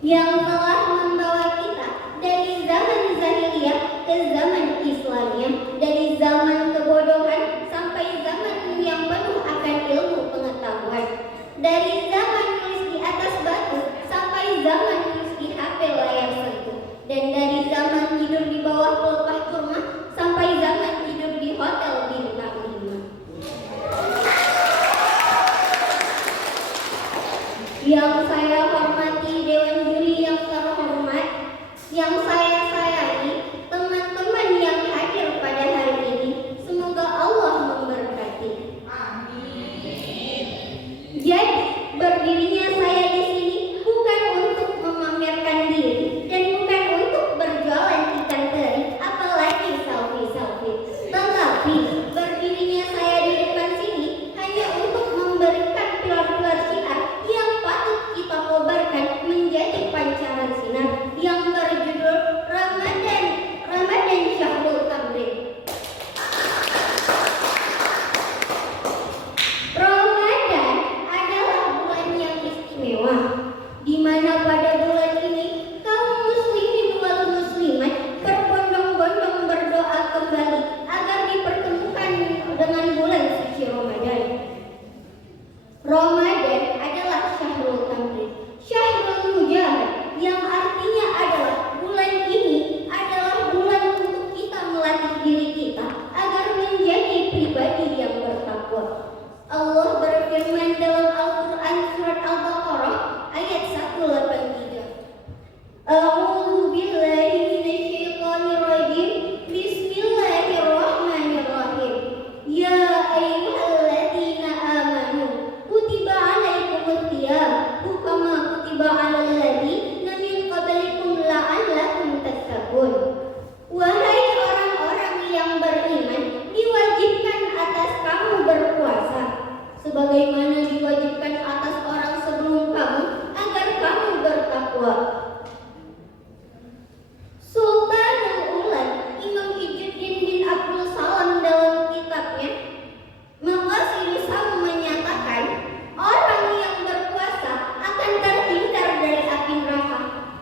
yang telah membawa kita dari zaman jahiliyah ke zaman Islamiyah, dari zaman kebodohan sampai zaman yang penuh akan ilmu pengetahuan, dari zaman nulis di atas batu sampai zaman nulis di HP layar sentuh, dan dari zaman tidur di bawah pelepah kurma sampai zaman tidur di hotel bintang 5. Yang saya hormati Dewan Juri yang terhormat, yang saya sayangi, teman-teman yang hadir pada hari ini, semoga Allah memberkati. Amin. Jadi, berdirinya saya di sini bukan untuk memamerkan diri dan bukan untuk berjualan ikan teri, apalagi selfie-selfie. Tetapi, berdirinya saya di depan sini hanya untuk memberikan pilar-pilar syiar yang patut kita kobarkan menjadi pancaran sinar yang berjudul Ramadan Syahrul Tamrin. Ramadan adalah bulan yang istimewa, di mana pada bulan ini kaum muslimin wal muslimat berbondong-bondong berdoa kembali agar dipertemukan dengan bulan suci Ramadan. Ramadan adalah Syahrul Tamrin, Syahrul Mujahad, yang artinya adalah bulan ini adalah bulan untuk kita melatih diri kita agar menjadi pribadi yang bertakwa. Allah berfirman dalam Al-Quran surat Al-Baqarah ayat 183. A'udzu billahi minasyaitonir rajim. Bismillahirrahmanirrahim. Ya ayyuhalladzina amanu kutiba alaikumus shiyam kama kutiba alal ladzina min qablikum la'allakum tattaqun. Wahai orang-orang yang beriman, diwajibkan atas kamu berpuasa sebagaimana diwajibkan atas orang sebelum kamu agar kamu bertakwa. Sultanul Ulan Imam Izzuddin bin Abdul Salam dalam kitabnya Maqasidus Shaum menyatakan, orang yang berpuasa akan terhindar dari api neraka.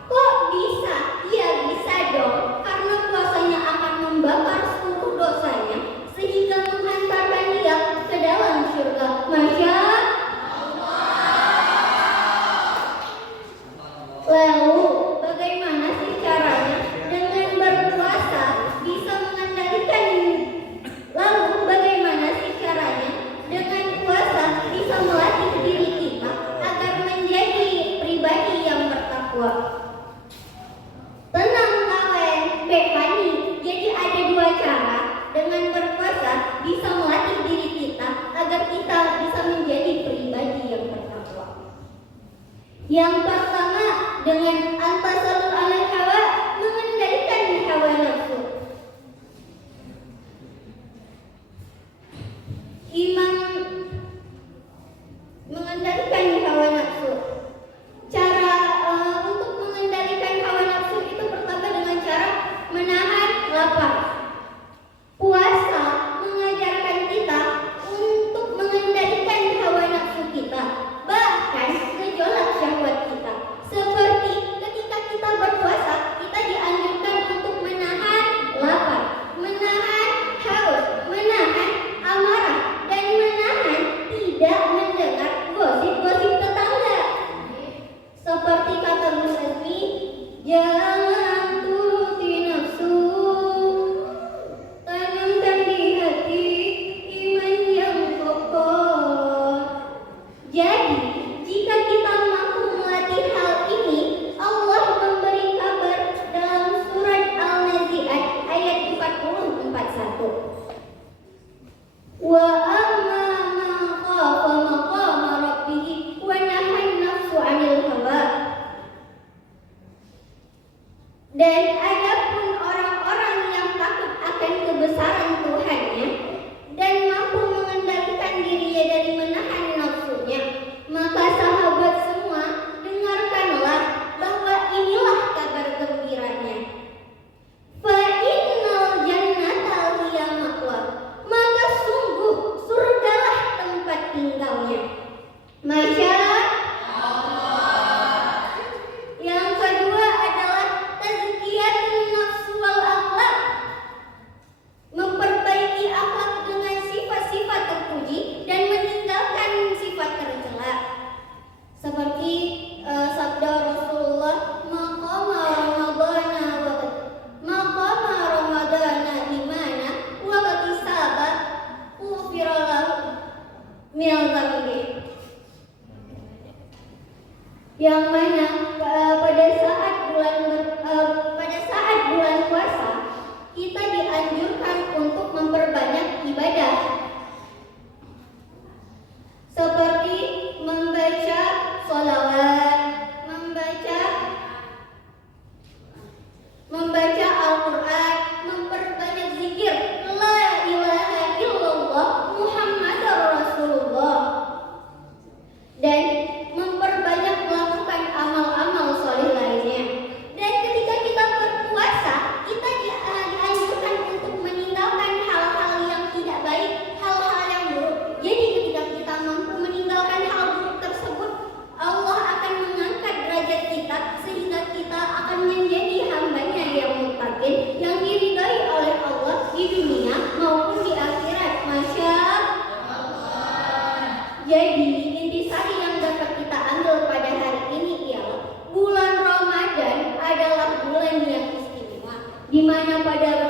Kok bisa? Ya bisa dong, karena puasanya akan membakar seluruh dosanya sehingga menghantarkan dia ke dalam surga. Masya Lalu, bagaimana sih caranya dengan berpuasa bisa mengendalikan? Lalu, bagaimana sih caranya dengan puasa bisa melatih diri kita agar menjadi pribadi yang bertakwa? Tenang kawan, Befani. Jadi ada dua cara dengan berpuasa bisa melatih diri kita agar kita bisa menjadi pribadi yang bertakwa. Yang pertama, dengan antasalul alal hawa, mengendalikan hawa nafsu. Mengendalikan hawa nafsu. Cara untuk mengendalikan hawa nafsu itu pertama dengan cara menahan lapar. Puasa mengajarkan kita untuk mengendalikan hawa nafsu kita, bahkan gejolak syahwat kita. Seperti ketika kita berpuasa, kita dianjurkan untuk menahan lapar, menahan haus, menahan amarah, dan menahan tidak mendengar gosip-gosip tetangga. Seperti kata Musazmi, jangan turuti nafsu, tanamkan di hati iman yang kokoh. Jadi, jika kita mampu melatih hal ini, Allah memberi kabar dalam surat Al-Nazi'at ayat 40:41. Wa amma man khafa maqama rabbih wa nahan nafsu 'anil hawa. Dan adapun orang-orang yang takut akan kebesaran Tuhannya dan mampu mengendalikan dirinya dari menahan nafsunya, maka sahabat semua, dengarkanlah bahwa inilah kabar gembiranya. Fa innal jannata hiya ma'wa, maka sungguh surgalah tempat tinggalnya. Masya Allah. Yang di mana pada